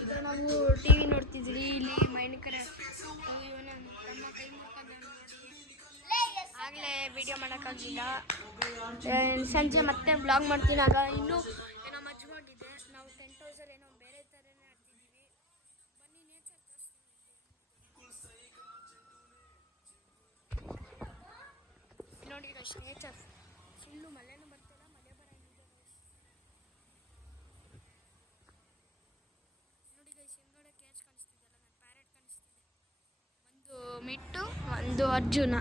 ಈಗ ನಾವು ಟಿವಿ ನೋಡ್ತಿದ್ವಿ. ಇಲ್ಲಿ ಮೈನಕರ ಇವನ ತಮ್ಮ ಕೈ ಮುಖಂಡು ಆಗಲೇ ವಿಡಿಯೋ ಮಾಡೋಕ್ಕಾಗಿಲ್ಲ. ಸಂಜೆ ಮತ್ತೆ ಬ್ಲಾಗ್ ಮಾಡ್ತೀನಿ. ಆಗ ಇನ್ನೂ ಏನೋ ಮಜ್ಜು ಮಾಡಿದ್ದೆ. ನಾವು ಟೆಂಟ್ ಹೌಸಲ್ಲಿ ಏನೋ ಬೇರೆ ಥರನೇ ಆಡ್ತಿದ್ದೀವಿ. ಬನ್ನಿ ನೇಚರ್ ನೋಡಿ ಅಷ್ಟು ನೇಚರ್ ಫುಲ್ಲು ಮಳೆನೂ ಬರ್ತಿಲ್ಲ, ಮಳೆ ಬರೋಂಗಿದೆ. ನೋಡಿ ಗೈಸ್, ಹಿಂದ್ಗಡೆ ಕೇಜ್ ಕಾಣಿಸ್ತಿದೆಯಲ್ಲ, ನನ್ನ ಪ್ಯಾರೆಟ್ ಕಾಣಿಸ್ತಿದೆ. ಒಂದು ಮಿಟ್ಟು, ಒಂದು ಅರ್ಜುನ.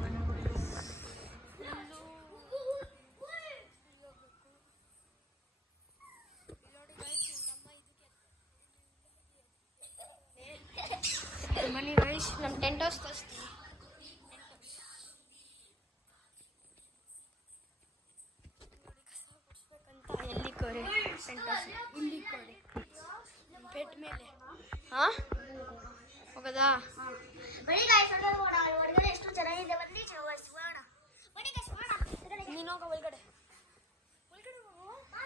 ಬನ್ನಿ ಗೈಸ್, ನಮ್ಮ ಟೆಂಟ್ ಹೌಸ್ ತೋರಿಸ್ತೀನಿ. ಎಲ್ಲಿ ಕೋರೆ ಟೆಂಟ್ ಹೌಸ್? ಇಲ್ಲಿ ಕೋರೆ ಬೆಡ್ ಮೇಲೆ. ಹಾಂ ಹೋಗೋದಾ? ಒಳಗಡೆ ಎಷ್ಟು ಚೆನ್ನಾಗಿದೆ. ಬನ್ನಿ ನೀನು ಹೋಗೋ ಒಳಗಡೆ.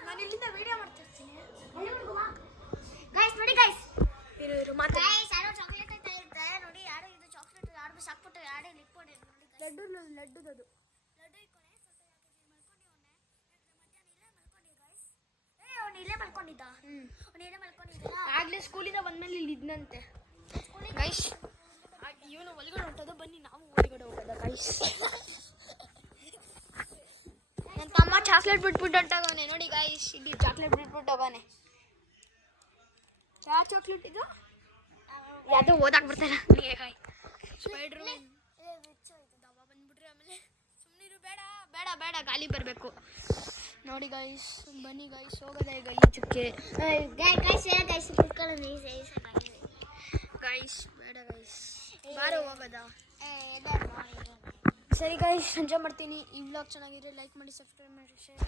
ನಾನು ಇಲ್ಲಿಂದ ವಿಡಿಯೋ ಮಾಡ್ತಿರ್ತೀನಿ. ಗೈಸ್ ನೋಡಿ ಗೈಸ್, ಇರು ಮಾತ್ರ. ಯಾರೋ ಚಾಕ್ಲೇಟ್ ಅಂತ ಇರ್ತಾರೆ ನೋಡಿ. ಯಾರು ಇದು ಚಾಕ್ಲೇಟ್ ಯಾರು ಸಾಕ್ಬಿಟ್ಟು ಯಾರು ಇಟ್ಕೊಂಡೆ ಲಡ್ಡುದದು ಲಡ್ಡು ಇಕ್ಕೊನೆ. ಸ್ವಲ್ಪ ಇಲ್ಲೇ ಮಲ್ಕೊಂಡಿದ್ದ. ಆಗ್ಲೇ ಸ್ಕೂಲಿಂದ ಬಂದ್ಮೇಲೆ ಇಲ್ಲಿ ಇದ್ನಂತೆ ಗೈಸ್. ಇವನು ಒಳಗಡೆ ಹೊಂಟೋದು. ಬನ್ನಿ ನಾವು ಒಳಗಡೆ ಹೋಗೋದ ಗೈಸ್. ನನ್ನ ತಮ್ಮ ಚಾಕ್ಲೇಟ್ ಬಿಟ್ಬಿಟ್ಟು ಹೊಂಟಾಗವನೆ ನೋಡಿ ಗೈಸ್. ಇಲ್ಲಿ ಚಾಕ್ಲೇಟ್ ಬಿಟ್ಬಿಟ್ಟು ಹೋಗೋನೆ. ಯಾವ ಚಾಕ್ಲೇಟ್ ಇದು? ಯಾವುದೋ ಓದಾಕ್ ಬರ್ತಾರ ಸ್ಪೈಡರ್ ಮ್ಯಾನ್. ದವ ಬಂದ್ಬಿಟ್ರೆ ಆಮೇಲೆ ಸುಮ್ಮನಿರು. ಬೇಡ ಬೇಡ ಬೇಡ, ಗಾಳಿ ಬರಬೇಕು ನೋಡಿ ಗೈಸ್. ಬನ್ನಿ ಗೈಸ್, ಹೋಗೋದ ಈಗ ಈಚಕ್ಕೆ. ಗೈಸ್ ಬೇಡ ಗೈಸ್, ಬಾರ ಹೋಗೋದ. ಸರಿ ಗೈಸ್, ಸಂಜೆ ಮಾಡ್ತೀನಿ. ಈ ವ್ಲಾಗ್ ಚೆನ್ನಾಗಿದ್ರೆ ಲೈಕ್ ಮಾಡಿ, ಸಬ್ಸ್ಕ್ರೈಬ್ ಮಾಡಿ, ಶೇರ್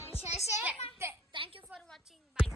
ಮಾಡಿ. Thank you for watching. Bye.